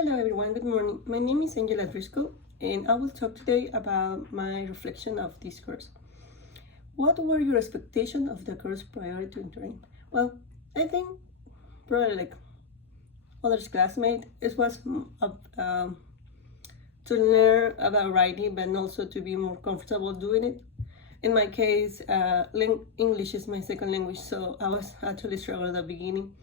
Hello everyone, good morning. My name is Angela Driscoll and I will talk today about my reflection of this course. What were your expectations of the course prior to entering? Well, I think probably like others classmates, it was to learn about writing but also to be more comfortable doing it. In my case, English is my second language, so I was actually struggling at the beginning.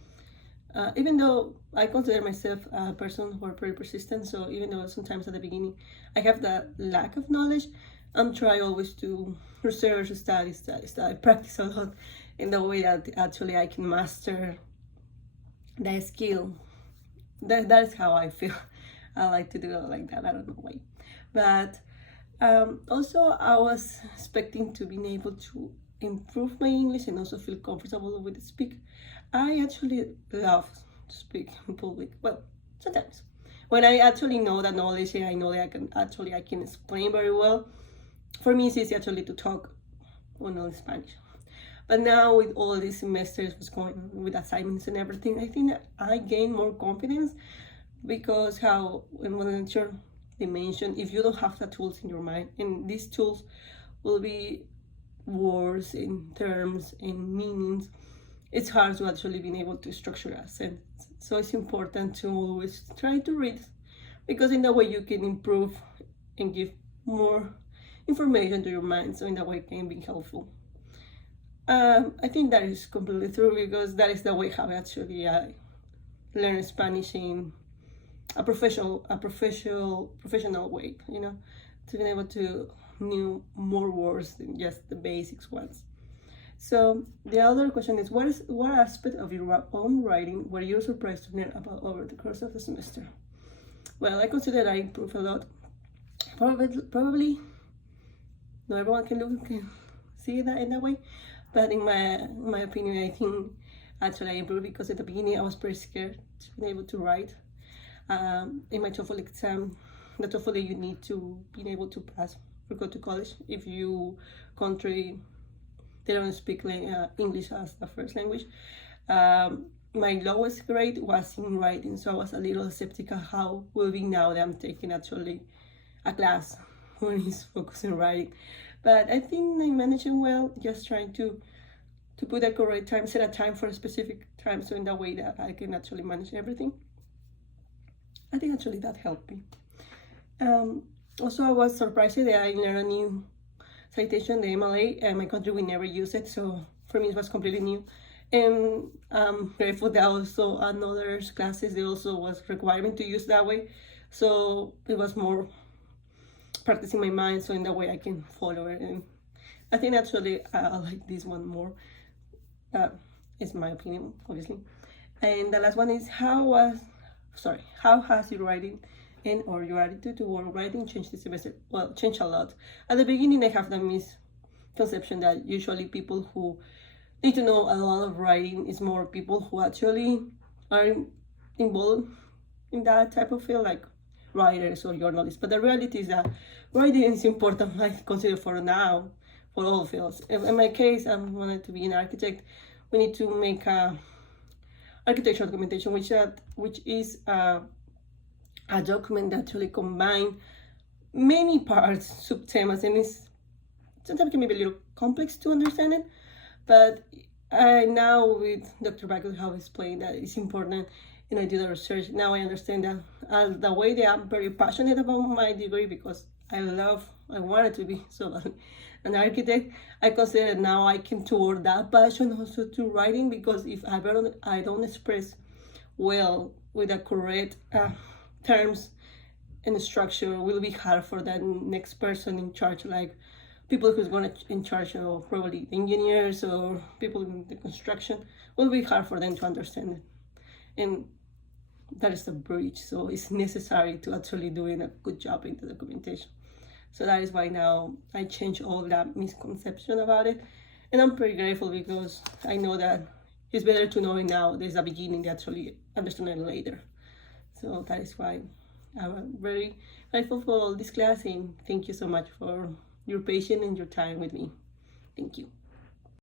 Even though I consider myself a person who are pretty persistent, so even though sometimes at the beginning I have that lack of knowledge, I'm trying always to research, study, practice a lot in the way that actually I can master the skill. That is how I feel. I like to do it like that. I don't know why, but also I was expecting to be able to improve my English and also feel comfortable with the speak. I actually love to speak in public. Well, sometimes when I actually know that knowledge and I know that I can explain very well. For me, it's easy actually to talk only Spanish. But now with all these semesters was going on with assignments and everything, I think that I gain more confidence because how in one lecture they mentioned if you don't have the tools in your mind, and these tools will be words in terms and meanings, it's hard to actually be able to structure a sentence. So it's important to always try to read, because in that way you can improve and give more information to your mind, so in that way it can be helpful. I think that is completely true, because that is the way how actually I learn Spanish in a professional way, to be able to know more words than just the basics ones. So the other question is, what aspect of your own writing were you surprised to learn about over the course of the semester? Well, I consider I improved a lot. Probably not everyone can see that in that way, but in my opinion, I think actually I improved, because at the beginning I was pretty scared to be able to write. In my TOEFL exam, the TOEFL you need to be able to pass or go to college if you country they don't speak English as the first language. My lowest grade was in writing, so I was a little skeptical how will be now that I'm taking actually a class when it's focused on writing. But I think I managed it well, just trying to put a correct time, set a time for a specific time, so in that way that I can actually manage everything. I think actually that helped me. Also, I was surprised that I learned a new citation, the MLA, and my country we never use it, so for me it was completely new. And I'm grateful that also another classes they also was requirement to use that way, so it was more practicing my mind, so in that way I can follow it. And I think actually I like this one more. Is my opinion, obviously. And the last one is how has your writing and or your attitude toward writing changed this semester? Well, changed a lot. At the beginning, I have the misconception that usually people who need to know a lot of writing is more people who actually are involved in that type of field, like writers or journalists. But the reality is that writing is important, I consider, for now, for all fields. In my case, I wanted to be an architect. We need to make a architectural documentation, which is a document that actually combine many parts, subtemas, and it's sometimes can be a little complex to understand it. But now with Dr. Bagel, how explained that it's important, and I do the research. Now I understand that the way that I'm very passionate about my degree, because I wanted to be so an architect. I consider now I can toward that passion also to writing, because if I don't express well with the correct terms and structure, it will be hard for the next person in charge, like people who's going to in charge of probably engineers or people in the construction, will be hard for them to understand it. And that is the bridge, so it's necessary to actually doing a good job in the documentation. So that is why now I change all that misconception about it, and I'm pretty grateful, because I know that it's better to know it now. There's a beginning to actually understand it later. So that is why I'm very grateful for all this class, and thank you so much for your patience and your time with me. Thank you.